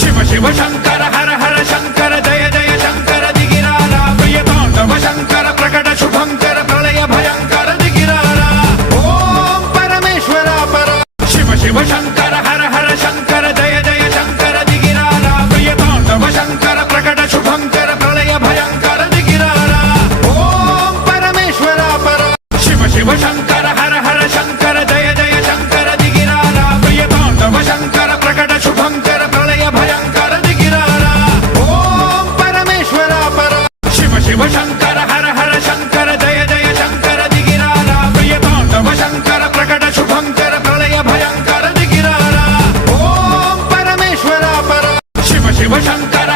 शिव शिव शंकर हर हर शंकर जय जय शंकर दिगिरारा प्रिय तांडव शंकर प्रकट शुभंकर प्रलय भयंकर दिगिरारा ओम परमेश्वरा पर शिव शिव शंकर हर हर शंकर जय जय शंकर दिगिरारा प्रिय तांडव शंकर प्रकट शुभंकर प्रलय भयंकर दिगिरारा ओम परमेश्वरा पर शिव शिव शंकर हर हर शंकर जय जय शंकर दिगिरारा प्रिय तांडव शंकर प्रकट शुभंकर प्रलय भयंकर दिगिरारा ओम परमेश्वरा पर शिव शिव शंकर हर हर शंकर जय जय शंकर दिगिरारा प्रिय तांडव शंकर प्रकट शुभंकर प्रलय भयंकर दिगिरारा ओम परमेश्वरा पर शिव शिव शंकर